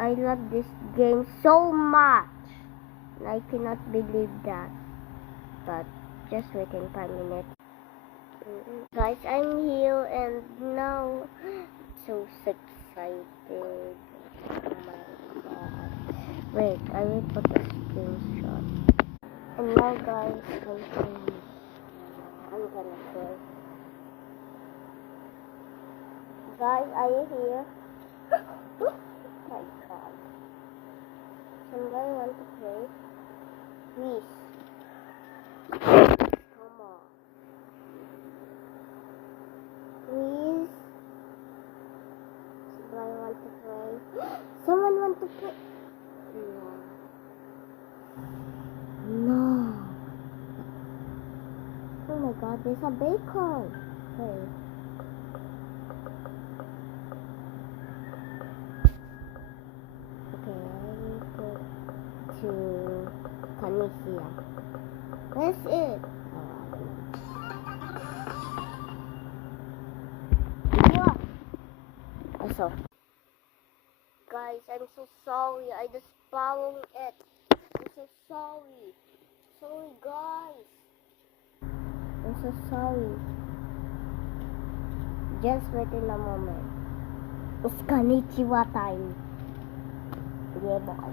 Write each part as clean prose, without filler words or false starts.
I love this game so much. I cannot believe that. But just waiting 5 minutes. Guys, I'm here and now so excited. Oh my god. Wait, I will put a screenshot. And now guys, I'm gonna play. Guys, are you here? Oh my god. Somebody want to play? Please. Come on. Please. Somebody want to play? Someone want to play? No. Oh my god, there's a bacon. Wait. Okay, I will put to Tunisia. That's it. Yeah. Also, guys, I'm so sorry. I just followed it. I'm so sorry. Sorry, guys. I'm so sorry. Just wait in a moment. It's konnichiwa time. Yeah, boy.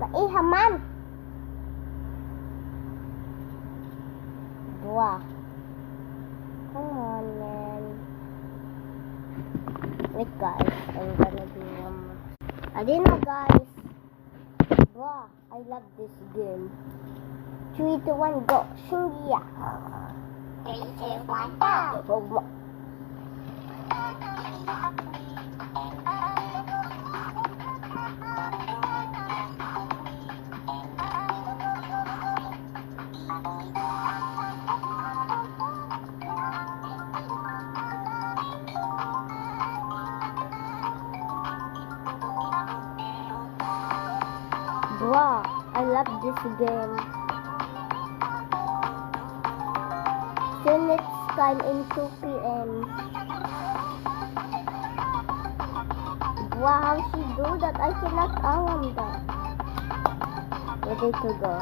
Maihaman! Dua. Come on, man. Wait, guys. I'm gonna do one more. I didn't know, guys. Wow, I love this game. 3, 2, 1, go. Shungia. 3, 2, 1, go. Wow, I love this game. See you next time in 2 p.m. Wow, how she do that? I cannot that. Ready to go.